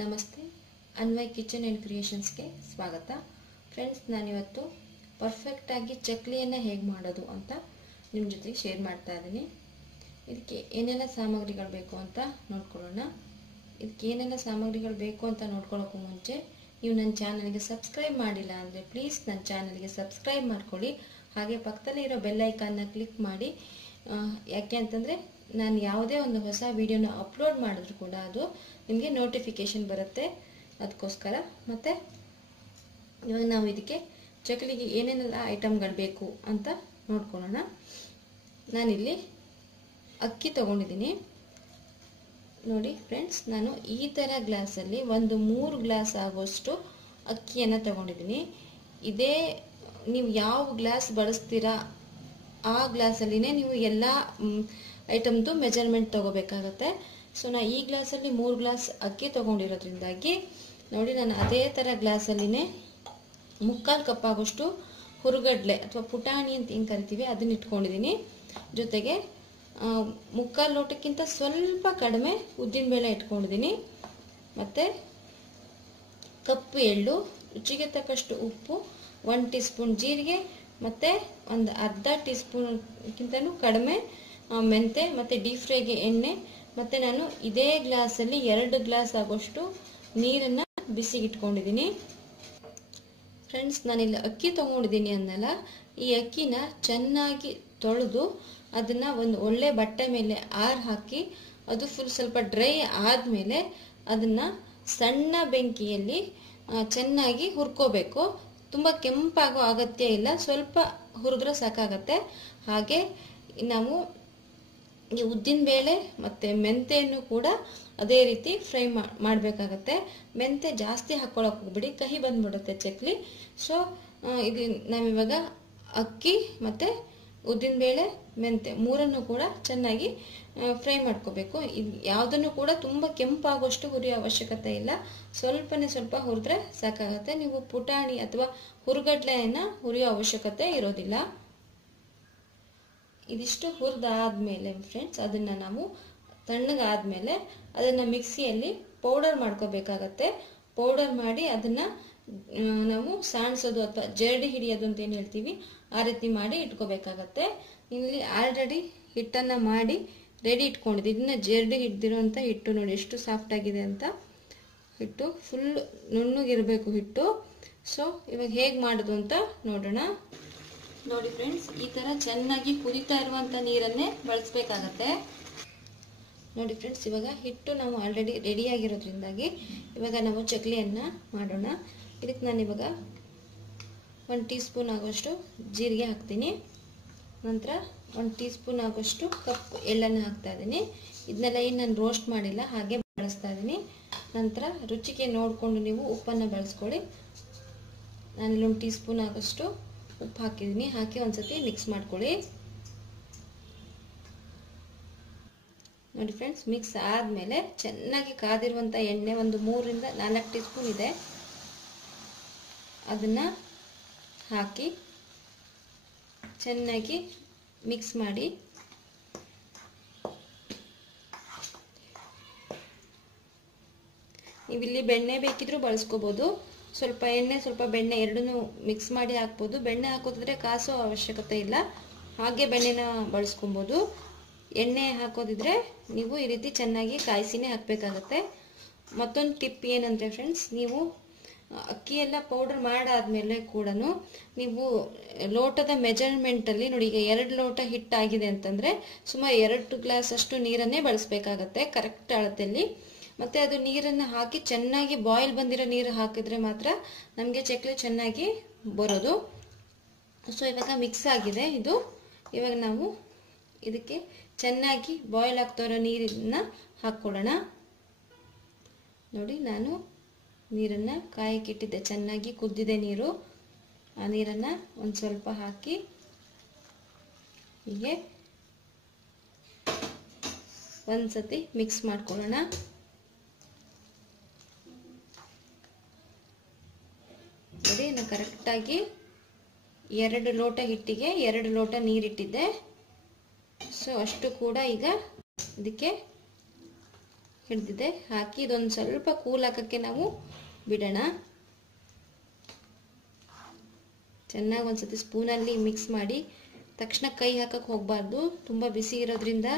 ನಮಸ್ತೆ Anvay kitchen and creations ಗೆ ಸ್ವಾಗತ ಫ್ರೆಂಡ್ಸ್. ನಾನು ಇವತ್ತು ಪರ್ಫೆಕ್ಟ್ ಆಗಿ ಚಕ್ಲಿಯನ್ನು ಹೇಗೆ ಮಾಡೋದು ಅಂತ ನಿಮ್ಮ ಜೊತೆ ಶೇರ್ ಮಾಡ್ತಾ ಇದ್ದೀನಿ. ಇದಕ್ಕೆ ಏನೆಲ್ಲ ಸಾಮಗ್ರಿಗಳು ಬೇಕು ಅಂತ ನೋಡ್ಕೊಳ್ಳೋಣ. ಇದಕ್ಕೆ ಏನೆಲ್ಲ ಸಾಮಗ್ರಿಗಳು ಬೇಕು ಅಂತ ನೋಡ್ಕೊಳ್ಳೋಕ್ಕೂ ಮುಂಚೆ ನೀವು ನನ್ನ ಚಾನಲ್ಗೆ ಸಬ್ಸ್ಕ್ರೈಬ್ ಮಾಡಿಲ್ಲ ಅಂದರೆ ಪ್ಲೀಸ್ ನನ್ನ ಚಾನಲ್ಗೆ ಸಬ್ಸ್ಕ್ರೈಬ್ ಮಾಡ್ಕೊಳ್ಳಿ. ಹಾಗೆ ಪಕ್ಕದಲ್ಲಿ ಇರೋ ಬೆಲ್ ಐಕಾನ್ನ ಕ್ಲಿಕ್ ಮಾಡಿ. ಯಾಕೆ ಅಂತಂದರೆ ನಾನು ಯಾವುದೇ ಒಂದು ಹೊಸ ವಿಡಿಯೋನ ಅಪ್ಲೋಡ್ ಮಾಡಿದ್ರು ಕೂಡ ಅದು ನಿಮಗೆ ನೋಟಿಫಿಕೇಶನ್ ಬರುತ್ತೆ, ಅದಕ್ಕೋಸ್ಕರ. ಮತ್ತು ಇವಾಗ ನಾವು ಇದಕ್ಕೆ ಚಕ್ಲಿಗೆ ಏನೇನೆಲ್ಲ ಐಟಮ್ಗಳು ಬೇಕು ಅಂತ ನೋಡ್ಕೊಳ್ಳೋಣ. ನಾನಿಲ್ಲಿ ಅಕ್ಕಿ ತೊಗೊಂಡಿದ್ದೀನಿ ನೋಡಿ ಫ್ರೆಂಡ್ಸ್. ನಾನು ಈ ಥರ ಗ್ಲಾಸಲ್ಲಿ ಒಂದು 3 ಗ್ಲಾಸ್ ಆಗೋಷ್ಟು ಅಕ್ಕಿಯನ್ನು ತಗೊಂಡಿದ್ದೀನಿ. ಇದೇ ನೀವು ಯಾವ ಗ್ಲಾಸ್ ಬಳಸ್ತೀರಾ ಆ ಗ್ಲಾಸಲ್ಲಿನೇ ನೀವು ಎಲ್ಲ ಐಟಮ್ದು ಮೆಜರ್ಮೆಂಟ್ ತಗೋಬೇಕಾಗತ್ತೆ. ಸೊ ನಾನು ಈ ಗ್ಲಾಸಲ್ಲಿ 3 ಗ್ಲಾಸ್ ಅಕ್ಕಿ ತೊಗೊಂಡಿರೋದ್ರಿಂದಾಗಿ ನೋಡಿ, ನಾನು ಅದೇ ಥರ ಗ್ಲಾಸಲ್ಲಿನೇ 3/4 ಕಪ್ ಆಗೋಷ್ಟು ಹುರುಗಡ್ಲೆ ಅಥವಾ ಪುಟಾಣಿ ಅಂತ ಏನು ಕರಿತೀವಿ ಅದನ್ನ ಇಟ್ಕೊಂಡಿದ್ದೀನಿ. ಜೊತೆಗೆ 3/4 ಲೋಟಕ್ಕಿಂತ ಸ್ವಲ್ಪ ಕಡಿಮೆ ಉದ್ದಿನಬೇಳೆ ಇಟ್ಕೊಂಡಿದ್ದೀನಿ. ಮತ್ತು ಕಪ್ಪು ಎಳ್ಳು, ರುಚಿಗೆ ತಕ್ಕಷ್ಟು ಉಪ್ಪು, 1 ಟೀ ಸ್ಪೂನ್ ಜೀರಿಗೆ, ಮತ್ತು ಒಂದು ಅರ್ಧ ಟೀ ಸ್ಪೂನ್ಗಿಂತನೂ ಕಡಿಮೆ ಮೆಂತೆ, ಮತ್ತು ಡೀಪ್ ಫ್ರೈಗೆ ಎಣ್ಣೆ. ಮತ್ತು ನಾನು ಇದೇ ಗ್ಲಾಸಲ್ಲಿ 2 ಗ್ಲಾಸ್ ಆಗೋಷ್ಟು ನೀರನ್ನು ಬಿಸಿಗೆ ಇಟ್ಕೊಂಡಿದ್ದೀನಿ. ಫ್ರೆಂಡ್ಸ್, ನಾನಿಲ್ಲಿ ಅಕ್ಕಿ ತೊಗೊಂಡಿದ್ದೀನಿ ಅಂದಲ್ಲ, ಈ ಅಕ್ಕಿನ ಚೆನ್ನಾಗಿ ತೊಳೆದು ಅದನ್ನು ಒಂದು ಒಳ್ಳೆ ಬಟ್ಟೆ ಮೇಲೆ ಹಾಕಿ ಅದು ಫುಲ್ ಸ್ವಲ್ಪ ಡ್ರೈ ಆದಮೇಲೆ ಅದನ್ನು ಸಣ್ಣ ಬೆಂಕಿಯಲ್ಲಿ ಚೆನ್ನಾಗಿ ಹುರ್ಕೋಬೇಕು. ತುಂಬ ಕೆಂಪಾಗೋ ಅಗತ್ಯ ಇಲ್ಲ, ಸ್ವಲ್ಪ ಹುರಿದ್ರೆ ಸಾಕಾಗತ್ತೆ. ಹಾಗೆ ನಾವು ಈ ಉದ್ದಿನಬೇಳೆ ಮತ್ತು ಮೆಂತೆಯನ್ನು ಕೂಡ ಅದೇ ರೀತಿ ಫ್ರೈ ಮಾಡಬೇಕಾಗತ್ತೆ. ಮೆಂತೆ ಜಾಸ್ತಿ ಹಾಕ್ಕೊಳಕ್ಕೆ ಹೋಗ್ಬಿಡಿ, ಕಹಿ ಬಂದ್ಬಿಡುತ್ತೆ ಚಕ್ಲಿ. ಸೊ ಇದು ನಾವಿವಾಗ ಅಕ್ಕಿ ಮತ್ತು ಉದ್ದಿನಬೇಳೆ ಮೆಂತೆ ಮೂರನ್ನು ಕೂಡ ಚೆನ್ನಾಗಿ ಫ್ರೈ ಮಾಡ್ಕೋಬೇಕು. ಇದು ಯಾವುದನ್ನು ಕೂಡ ತುಂಬ ಕೆಂಪಾಗೋಷ್ಟು ಹುರಿಯೋ ಅವಶ್ಯಕತೆ ಇಲ್ಲ, ಸ್ವಲ್ಪನೇ ಸ್ವಲ್ಪ ಹುರಿದ್ರೆ ಸಾಕಾಗತ್ತೆ. ನೀವು ಪುಟಾಣಿ ಅಥವಾ ಹುರುಗಡ್ಲೆಯನ್ನು ಹುರಿಯೋ ಅವಶ್ಯಕತೆ ಇರೋದಿಲ್ಲ. ಇದಿಷ್ಟು ಹುರಿದಾದ್ಮೇಲೆ ಫ್ರೆಂಡ್ಸ್, ಅದನ್ನು ನಾವು ತಣ್ಣಗಾದ್ಮೇಲೆ ಅದನ್ನು ಮಿಕ್ಸಿಯಲ್ಲಿ ಪೌಡರ್ ಮಾಡ್ಕೋಬೇಕಾಗತ್ತೆ. ಪೌಡರ್ ಮಾಡಿ ಅದನ್ನು ನಾವು ಸಾಣಿಸೋದು ಅಥವಾ ಜರಡಿ ಹಿಡಿಯೋದು ಅಂತ ಏನು ಹೇಳ್ತೀವಿ ಆ ರೀತಿ ಮಾಡಿ ಇಟ್ಕೋಬೇಕಾಗತ್ತೆ. ಇಲ್ಲಿ ಆಲ್ರೆಡಿ ಹಿಟ್ಟನ್ನು ಮಾಡಿ ರೆಡಿ ಇಟ್ಕೊಂಡಿದ್ದೆ. ಇದನ್ನ ಜರಡಿ ಹಿಡ್ದಿರೋಂಥ ಹಿಟ್ಟು ನೋಡಿ ಎಷ್ಟು ಸಾಫ್ಟ್ ಆಗಿದೆ ಅಂತ. ಹಿಟ್ಟು ಫುಲ್ ನುಣ್ಣಗಿರಬೇಕು ಹಿಟ್ಟು. ಸೊ ಇವಾಗ ಹೇಗೆ ಮಾಡೋದು ಅಂತ ನೋಡೋಣ. ನೋಡಿ ಫ್ರೆಂಡ್ಸ್, ಈ ಥರ ಚೆನ್ನಾಗಿ ಕುದೀತಾ ಇರುವಂಥ ನೀರನ್ನೇ ಬಳಸಬೇಕಾಗತ್ತೆ. ನೋಡಿ ಫ್ರೆಂಡ್ಸ್, ಇವಾಗ ಹಿಟ್ಟು ನಾವು ಆಲ್ರೆಡಿ ರೆಡಿಯಾಗಿರೋದ್ರಿಂದಾಗಿ ಇವಾಗ ನಾವು ಚಕ್ಲಿಯನ್ನು ಮಾಡೋಣ. ಇದಕ್ಕೆ ನಾನು ಇವಾಗ 1 ಟೀ ಸ್ಪೂನ್ ಆಗೋಷ್ಟು ಜೀರಿಗೆ ಹಾಕ್ತೀನಿ. ನಂತರ 1 ಟೀ ಸ್ಪೂನ್ ಆಗೋಷ್ಟು ಕಪ್ ಎಳ್ಳನ್ನು ಹಾಕ್ತಾ ಇದ್ದೀನಿ. ಇದನ್ನೆಲ್ಲ ಏನು ನಾನು ರೋಸ್ಟ್ ಮಾಡಿಲ್ಲ, ಹಾಗೆ ಬಳಸ್ತಾ ಇದ್ದೀನಿ. ನಂತರ ರುಚಿಗೆ ನೋಡಿಕೊಂಡು ನೀವು ಉಪ್ಪನ್ನು ಬಳಸ್ಕೊಳ್ಳಿ. ನಾನಿಲ್ಲಿ 1 ಟೀ ಸ್ಪೂನ್ ಆಗೋಷ್ಟು ಉಪ್ಪು ಹಾಕಿದ್ದೀನಿ. ಹಾಕಿ ಒಂದ್ಸತಿ ಮಿಕ್ಸ್ ಮಾಡ್ಕೊಳ್ಳಿ. ನೋಡಿ ಫ್ರೆಂಡ್ಸ್, ಮಿಕ್ಸ್ ಆದಮೇಲೆ ಚೆನ್ನಾಗಿ ಕಾದಿರುವಂಥ ಎಣ್ಣೆ ಒಂದು 3 ರಿಂದ 4 ಟೀ ಸ್ಪೂನ್ ಇದೆ, ಅದನ್ನು ಹಾಕಿ ಚೆನ್ನಾಗಿ ಮಿಕ್ಸ್ ಮಾಡಿ. ನೀವಿಲ್ಲಿ ಬೆಣ್ಣೆ ಬೇಕಿದ್ರೂ ಬಳಸ್ಕೋಬೋದು. ಸ್ವಲ್ಪ ಎಣ್ಣೆ ಸ್ವಲ್ಪ ಬೆಣ್ಣೆ ಎರಡನ್ನೂ ಮಿಕ್ಸ್ ಮಾಡಿ ಹಾಕ್ಬೋದು. ಬೆಣ್ಣೆ ಹಾಕೋದಿದ್ರೆ ಕಾಸೋ ಅವಶ್ಯಕತೆ ಇಲ್ಲ, ಹಾಗೆ ಬೆಣ್ಣೆನ ಬಳಸ್ಕೊಬೋದು. ಎಣ್ಣೆ ಹಾಕೋದಿದ್ರೆ ನೀವು ಈ ರೀತಿ ಚೆನ್ನಾಗಿ ಕಾಯಿಸಿನೇ ಹಾಕಬೇಕಾಗತ್ತೆ. ಮತ್ತೊಂದು ಟಿಪ್ ಏನಂದರೆ ಫ್ರೆಂಡ್ಸ್, ನೀವು ಅಕ್ಕಿ ಎಲ್ಲ ಪೌಡರ್ ಮಾಡಾದ್ಮೇಲೆ ಕೂಡ ನೀವು ಲೋಟದ ಮೆಜರ್ಮೆಂಟಲ್ಲಿ ನೋಡಿ, ಈಗ 2 ಲೋಟ ಹಿಟ್ಟಾಗಿದೆ ಅಂತಂದರೆ ಸುಮಾರು 2 ಗ್ಲಾಸ್ ಅಷ್ಟು ನೀರನ್ನೇ ಬಳಸಬೇಕಾಗತ್ತೆ ಕರೆಕ್ಟ್ ಅಳತೆಯಲ್ಲಿ. ಮತ್ತು ಅದು ನೀರನ್ನು ಹಾಕಿ ಚೆನ್ನಾಗಿ ಬಾಯ್ಲ್ ಬಂದಿರೋ ನೀರು ಹಾಕಿದ್ರೆ ಮಾತ್ರ ನಮಗೆ ಚಕ್ಲಿ ಚೆನ್ನಾಗಿ ಬರೋದು. ಸೊ ಇವಾಗ ಮಿಕ್ಸ್ ಆಗಿದೆ ಇದು. ಇವಾಗ ನಾವು ಇದಕ್ಕೆ ಚೆನ್ನಾಗಿ ಬಾಯ್ಲ್ ಆಗ್ತಾ ಇರೋ ನೀರನ್ನು ಹಾಕ್ಕೊಳ್ಳೋಣ. ನೋಡಿ, ನಾನು ನೀರನ್ನು ಕಾಯಕ್ಕಿಟ್ಟಿದ್ದೆ, ಚೆನ್ನಾಗಿ ಕುದ್ದಿದೆ ನೀರು. ಆ ನೀರನ್ನು ಒಂದು ಸ್ವಲ್ಪ ಹಾಕಿ ಹೀಗೆ ಒಂದ್ಸತಿ ಮಿಕ್ಸ್ ಮಾಡ್ಕೊಳ್ಳೋಣ. ನೋಡಿ, ನಾನು ಕರೆಕ್ಟಾಗಿ 2 ಲೋಟ ಹಿಟ್ಟಿಗೆ 2 ಲೋಟ ನೀರಿಟ್ಟಿದ್ದೆ. ಸೊ ಅಷ್ಟು ಕೂಡ ಈಗ ಇದಕ್ಕೆ ಹಿಡಿದಿದೆ. ಹಾಕಿ ಇದೊಂದು ಸ್ವಲ್ಪ ಕೂಲ್ ಹಾಕಕ್ಕೆ ನಾವು ಬಿಡೋಣ. ಚೆನ್ನಾಗಿ ಒಂದ್ಸತಿ ಸ್ಪೂನಲ್ಲಿ ಮಿಕ್ಸ್ ಮಾಡಿ. ತಕ್ಷಣ ಕೈ ಹಾಕಕ್ಕೆ ಹೋಗಬಾರ್ದು, ತುಂಬ ಬಿಸಿ ಇರೋದ್ರಿಂದ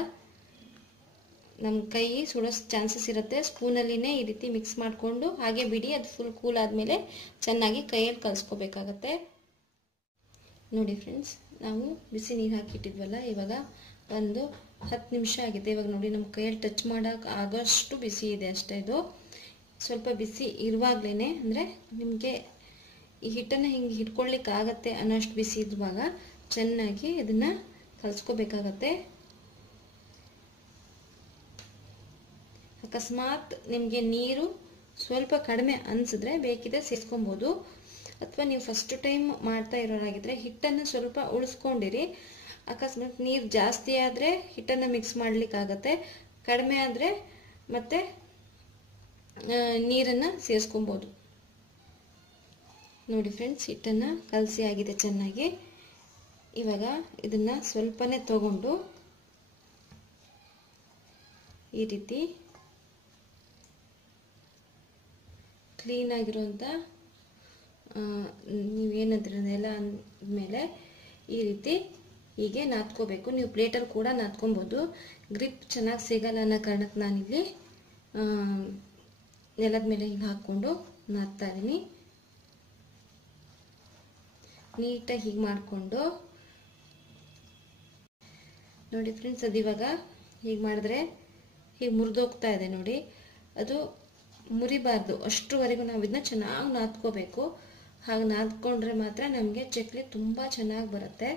ನಮ್ಮ ಕೈ ಸುಡೋ ಚಾನ್ಸಸ್ ಇರುತ್ತೆ. ಸ್ಪೂನಲ್ಲಿನೇ ಈ ರೀತಿ ಮಿಕ್ಸ್ ಮಾಡಿಕೊಂಡು ಹಾಗೆ ಬಿಡಿ. ಅದು ಫುಲ್ ಕೂಲ್ ಆದಮೇಲೆ ಚೆನ್ನಾಗಿ ಕೈಯಲ್ಲಿ ಕಲಿಸ್ಕೋಬೇಕಾಗತ್ತೆ. ನೋಡಿ ಫ್ರೆಂಡ್ಸ್, ನಾವು ಬಿಸಿ ನೀರು ಹಾಕಿಟ್ಟಿದ್ವಲ್ಲ, ಇವಾಗ ಒಂದು 10 ನಿಮಿಷ ಆಗಿದೆ. ಇವಾಗ ನೋಡಿ ನಮ್ಮ ಕೈಯಲ್ಲಿ ಟಚ್ ಮಾಡೋಕೆ ಆಗೋಷ್ಟು ಬಿಸಿ ಇದೆ ಅಷ್ಟೇ. ಇದು ಸ್ವಲ್ಪ ಬಿಸಿ ಇರುವಾಗಲೇ, ಅಂದರೆ ನಿಮಗೆ ಈ ಹಿಟ್ಟನ್ನು ಹಿಂಗೆ ಹಿಡ್ಕೊಳ್ಳಿಕ್ಕೆ ಆಗತ್ತೆ ಅನ್ನೋಷ್ಟು ಬಿಸಿ ಇರುವಾಗ ಚೆನ್ನಾಗಿ ಇದನ್ನು ಕಲಿಸ್ಕೋಬೇಕಾಗತ್ತೆ. ಅಕಸ್ಮಾತ್ ನಿಮಗೆ ನೀರು ಸ್ವಲ್ಪ ಕಡಿಮೆ ಅನಿಸಿದ್ರೆ ಬೇಕಿದ್ರೆ ಸೇರಿಸ್ಕೊಬೋದು. ಅಥವಾ ನೀವು ಫಸ್ಟ್ ಟೈಮ್ ಮಾಡ್ತಾ ಇರೋರಾಗಿದ್ರೆ ಹಿಟ್ಟನ್ನು ಸ್ವಲ್ಪ ಉಳಿಸ್ಕೊಂಡಿರಿ. ಅಕಸ್ಮಾತ್ ನೀರು ಜಾಸ್ತಿ ಆದರೆ ಹಿಟ್ಟನ್ನು ಮಿಕ್ಸ್ ಮಾಡ್ಲಿಕ್ಕಾಗತ್ತೆ, ಕಡಿಮೆ ಆದರೆ ಮತ್ತೆ ನೀರನ್ನು ಸೇರಿಸ್ಕೊಬೋದು. ನೋಡಿ ಫ್ರೆಂಡ್ಸ್, ಹಿಟ್ಟನ್ನು ಕಲಸಿ ಆಗಿದೆ ಚೆನ್ನಾಗಿ. ಇವಾಗ ಇದನ್ನು ಸ್ವಲ್ಪನೇ ತಗೊಂಡು ಈ ರೀತಿ ಕ್ಲೀನಾಗಿರುವಂಥ ನೀವೇನದ್ರನ್ನೆಲ್ಲ ಅಂದಮೇಲೆ ಈ ರೀತಿ ಹೀಗೆ ನಾದ್ಕೋಬೇಕು. ನೀವು ಪ್ಲೇಟಲ್ಲಿ ಕೂಡ ನಾದ್ಕೊಬೋದು. ಗ್ರಿಪ್ ಚೆನ್ನಾಗಿ ಸಿಗಲ್ಲ ಅನ್ನೋ ಕಾರಣಕ್ಕೆ ನಾನಿಲ್ಲಿ ನೆಲದ ಮೇಲೆ ಹೀಗೆ ಹಾಕ್ಕೊಂಡು ನಾದ್ತಾ ಇದ್ದೀನಿ. ನೀಟಾಗಿ ಹೀಗೆ ಮಾಡಿಕೊಂಡು ನೋಡಿ ಫ್ರೆಂಡ್ಸ್, ಅದು ಇವಾಗ ಹೀಗೆ ಮಾಡಿದ್ರೆ ಹೀಗೆ ಮುರಿದೋಗ್ತಾ ಇದೆ ನೋಡಿ. ಅದು ಮುರಿಬಾರ್ದು, ಅಷ್ಟರವರೆಗೂ ನಾವು ಇದನ್ನ ಚೆನ್ನಾಗಿ ನಾದ್ಕೋಬೇಕು. ಹಾಗೆ ನಾದ್ಕೊಂಡ್ರೆ ಮಾತ್ರ ನಮಗೆ ಚಕ್ಲಿ ತುಂಬ ಚೆನ್ನಾಗಿ ಬರುತ್ತೆ.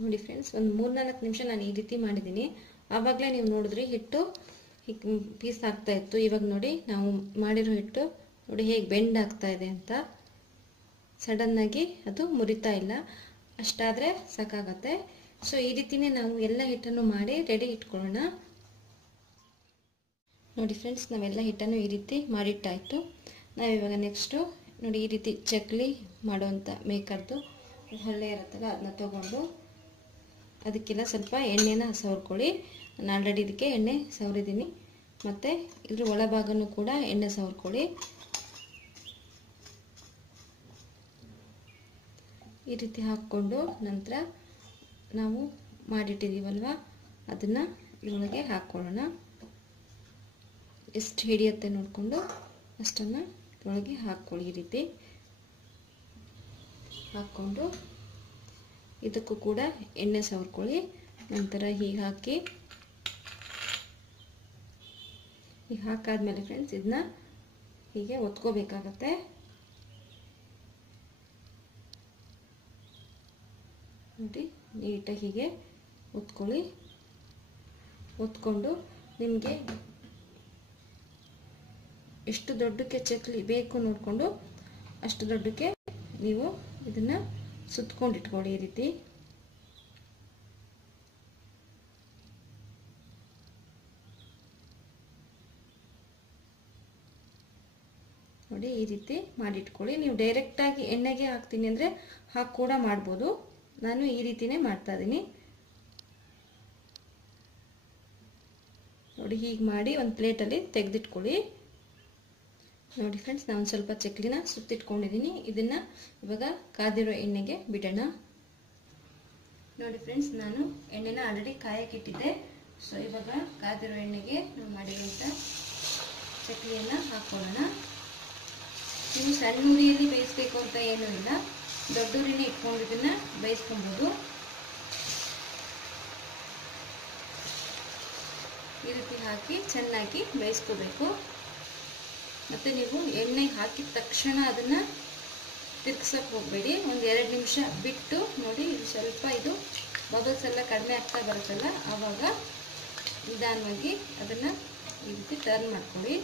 ನೋಡಿ ಫ್ರೆಂಡ್ಸ್, ಒಂದು 3-4 ನಿಮಿಷ ನಾನು ಈ ರೀತಿ ಮಾಡಿದ್ದೀನಿ. ಆವಾಗಲೇ ನೀವು ನೋಡಿದ್ರಿ ಹಿಟ್ಟು ಪೀಸ್ ಆಗ್ತಾ ಇತ್ತು. ಇವಾಗ ನೋಡಿ ನಾವು ಮಾಡಿರೋ ಹಿಟ್ಟು ನೋಡಿ ಹೇಗೆ ಬೆಂಡ್ ಆಗ್ತಾ ಇದೆ ಅಂತ. ಸಡನ್ನಾಗಿ ಅದು ಮುರಿತಾ ಇಲ್ಲ, ಅಷ್ಟಾದರೆ ಸಾಕಾಗತ್ತೆ. ಸೊ ಈ ರೀತಿನೇ ನಾವು ಎಲ್ಲ ಹಿಟ್ಟನ್ನು ಮಾಡಿ ರೆಡಿ ಇಟ್ಕೊಳ್ಳೋಣ. ನೋಡಿ ಫ್ರೆಂಡ್ಸ್, ನಾವೆಲ್ಲ ಹಿಟ್ಟನ್ನು ಈ ರೀತಿ ಮಾಡಿಟ್ಟಾಯಿತು. ನಾವಿವಾಗ ನೆಕ್ಸ್ಟು ನೋಡಿ ಈ ರೀತಿ ಚಕ್ಲಿ ಮಾಡುವಂಥ ಮೇಕರ್ದು ಹೊಲೆ ಇರುತ್ತಲ್ಲ ಅದನ್ನ ತಗೊಂಡು ಅದಕ್ಕೆಲ್ಲ ಸ್ವಲ್ಪ ಎಣ್ಣೆನ ಸವರ್ಕೊಳ್ಳಿ. ನಾನು ಆಲ್ರೆಡಿ ಇದಕ್ಕೆ ಎಣ್ಣೆ ಸವರಿದ್ದೀನಿ. ಮತ್ತು ಇದ್ರ ಒಳಭಾಗನೂ ಕೂಡ ಎಣ್ಣೆ ಸವರ್ಕೊಳ್ಳಿ. ಈ ರೀತಿ ಹಾಕ್ಕೊಂಡು ನಂತರ ನಾವು ಮಾಡಿಟ್ಟಿದ್ದೀವಲ್ವ ಅದನ್ನು ಇದರೊಳಗೆ ಹಾಕ್ಕೊಳ್ಳೋಣ. ಎಷ್ಟು ಹಿಡಿಯುತ್ತೆ ನೋಡಿಕೊಂಡು ಅಷ್ಟನ್ನು ಇದರೊಳಗೆ ಹಾಕ್ಕೊಳ್ಳಿ. ಈ ರೀತಿ ಹಾಕ್ಕೊಂಡು ಇದಕ್ಕೂ ಕೂಡ ಎಣ್ಣೆ ಸವರ್ಕೊಳ್ಳಿ. ನಂತರ ಹೀಗೆ ಹಾಕಿ ಈಗ ಹಾಕಾದ್ಮೇಲೆ ಫ್ರೆಂಡ್ಸ್ ಇದನ್ನ ಹೀಗೆ ಒತ್ಕೋಬೇಕಾಗತ್ತೆ. ನೋಡಿ ನೀಟಾಗಿ ಹೀಗೆ ಒತ್ಕೊಳ್ಳಿ. ಒತ್ಕೊಂಡು ನಿಮಗೆ ಎಷ್ಟು ದೊಡ್ಡಕ್ಕೆ ಚಕ್ಲಿ ಬೇಕು ನೋಡಿಕೊಂಡು ಅಷ್ಟು ದೊಡ್ಡಕ್ಕೆ ನೀವು ಇದನ್ನು ಸುತ್ಕೊಂಡು ಇಟ್ಕೊಳ್ಳಿ. ಈ ರೀತಿ ನೋಡಿ ಈ ರೀತಿ ಮಾಡಿಟ್ಕೊಳ್ಳಿ. ನೀವು ಡೈರೆಕ್ಟಾಗಿ ಎಣ್ಣೆಗೆ ಹಾಕ್ತೀನಿ ಅಂದರೆ ಹಾಕಿ ಕೂಡ ಮಾಡ್ಬೋದು. ನಾನು ಈ ರೀತಿನೇ ಮಾಡ್ತಾ ಇದ್ದೀನಿ. ನೋಡಿ ಹೀಗೆ ಮಾಡಿ ಒಂದು ಪ್ಲೇಟಲ್ಲಿ ತೆಗೆದಿಟ್ಕೊಳ್ಳಿ. ನೋಡಿ ಫ್ರೆಂಡ್ಸ್, ನಾನು ಸ್ವಲ್ಪ ಚಕ್ಲಿನ ಸುತ್ತಿಟ್ಕೊಂಡಿದ್ದೀನಿ. ಇದನ್ನು ಇವಾಗ ಕಾದಿರೋ ಎಣ್ಣೆಗೆ ಬಿಡೋಣ. ನೋಡಿ ಫ್ರೆಂಡ್ಸ್, ನಾನು ಎಣ್ಣೆನ ಆಲ್ರೆಡಿ ಕಾಯಕ್ಕಿಟ್ಟಿದ್ದೆ. ಸೊ ಇವಾಗ ಕಾದಿರೋ ಎಣ್ಣೆಗೆ ನಾವು ಮಾಡಿರುವಂಥ ಚಕ್ಲಿಯನ್ನು ಹಾಕೊಳ್ಳೋಣ. ನೀವು ಸಣ್ಣ ಉರಿಯಲ್ಲಿ ಬೇಯಿಸ್ಬೇಕು ಅಂತ ಏನೂ ಇಲ್ಲ, ದೊಡ್ಡ ಉರಿನೇ ಇಟ್ಕೊಂಡು ಇದನ್ನು ಬೇಯಿಸ್ಕೊಬೋದು. ಈ ರೀತಿ ಹಾಕಿ ಚೆನ್ನಾಗಿ ಬೇಯಿಸ್ಕೋಬೇಕು. ಮತ್ತು ನೀವು ಎಣ್ಣೆಗೆ ಹಾಕಿದ ತಕ್ಷಣ ಅದನ್ನು ತಿರ್ಗ್ಸಕ್ಕೆ ಹೋಗಬೇಡಿ. ಒಂದು 2 ನಿಮಿಷ ಬಿಟ್ಟು ನೋಡಿ, ಇದು ಸ್ವಲ್ಪ ಇದು ಬಬಲ್ಸ್ ಎಲ್ಲ ಕಡಿಮೆ ಆಗ್ತಾ ಬರುತ್ತಲ್ಲ, ಆವಾಗ ನಿಧಾನವಾಗಿ ಅದನ್ನು ಈ ರೀತಿ ಟರ್ನ್ ಮಾಡ್ಕೊಳ್ಳಿ.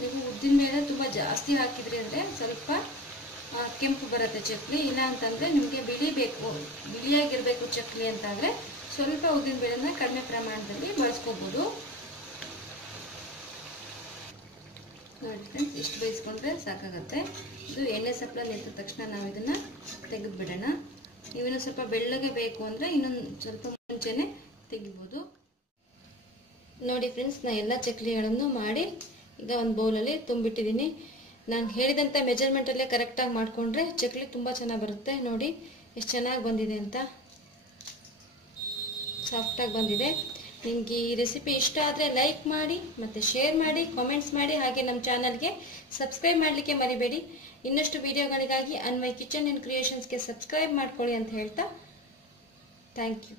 ನೀವು ಉದ್ದಿನಬೇಳೆ ತುಂಬ ಜಾಸ್ತಿ ಹಾಕಿದ್ರಿ ಅಂದರೆ ಸ್ವಲ್ಪ ಕೆಂಪು ಬರುತ್ತೆ ಚಕ್ಲಿ. ಇಲ್ಲ ಅಂತಂದರೆ ನಿಮಗೆ ಬಿಳಿಯಾಗಿರಬೇಕು ಚಕ್ಲಿ ಅಂತಂದರೆ ಸ್ವಲ್ಪ ಉದ್ದಿನಬೇಳೆನ ಕಡಿಮೆ ಪ್ರಮಾಣದಲ್ಲಿ ಬಳಸ್ಕೋಬೋದು. ನೋಡಿ ಫ್ರೆಂಡ್ಸ್, ಇಷ್ಟು ಬೇಯಿಸ್ಕೊಂಡ್ರೆ ಸಾಕಾಗುತ್ತೆ. ಇದು ಎಣ್ಣೆ ಸಪ್ಲ ನಿಂತ ತಕ್ಷಣ ನಾವು ಇದನ್ನು ತೆಗೆದು ಬಿಡೋಣ. ನೀವಿನ್ನೂ ಸ್ವಲ್ಪ ಬೆಳ್ಳಗೆ ಬೇಕು ಅಂದರೆ ಇನ್ನೊಂದು ಸ್ವಲ್ಪ ಮುಂಚೆನೆ ತೆಗಿಬೋದು. ನೋಡಿ ಫ್ರೆಂಡ್ಸ್, ನಾನು ಎಲ್ಲ ಚಕ್ಲಿಗಳನ್ನು ಮಾಡಿ ಈಗ ಒಂದು ಬೌಲಲ್ಲಿ ತುಂಬಿಟ್ಟಿದ್ದೀನಿ. ನಾನು ಹೇಳಿದಂಥ ಮೆಜರ್ಮೆಂಟಲ್ಲೇ ಕರೆಕ್ಟಾಗಿ ಮಾಡಿಕೊಂಡ್ರೆ ಚಕ್ಲಿ ತುಂಬ ಚೆನ್ನಾಗಿ ಬರುತ್ತೆ. ನೋಡಿ ಎಷ್ಟು ಚೆನ್ನಾಗಿ ಬಂದಿದೆ ಅಂತ, ಸಾಫ್ಟಾಗಿ ಬಂದಿದೆ. ನಿಮಗೆ ಈ ರೆಸಿಪಿ ಇಷ್ಟ ಆದರೆ ಲೈಕ್ ಮಾಡಿ ಮತ್ತು ಶೇರ್ ಮಾಡಿ, ಕಾಮೆಂಟ್ಸ್ ಮಾಡಿ, ಹಾಗೆ ನಮ್ಮ ಚಾನಲ್ಗೆ ಸಬ್ಸ್ಕ್ರೈಬ್ ಮಾಡಲಿಕ್ಕೆ ಮರಿಬೇಡಿ. ಇನ್ನಷ್ಟು ವಿಡಿಯೋಗಳಿಗಾಗಿ ಅನ್ವಯ್ ಕಿಚನ್ ಆ್ಯಂಡ್ ಕ್ರಿಯೇಷನ್ಸ್ಗೆ ಸಬ್ಸ್ಕ್ರೈಬ್ ಮಾಡ್ಕೊಳ್ಳಿ ಅಂತ ಹೇಳ್ತಾ ಥ್ಯಾಂಕ್ ಯು.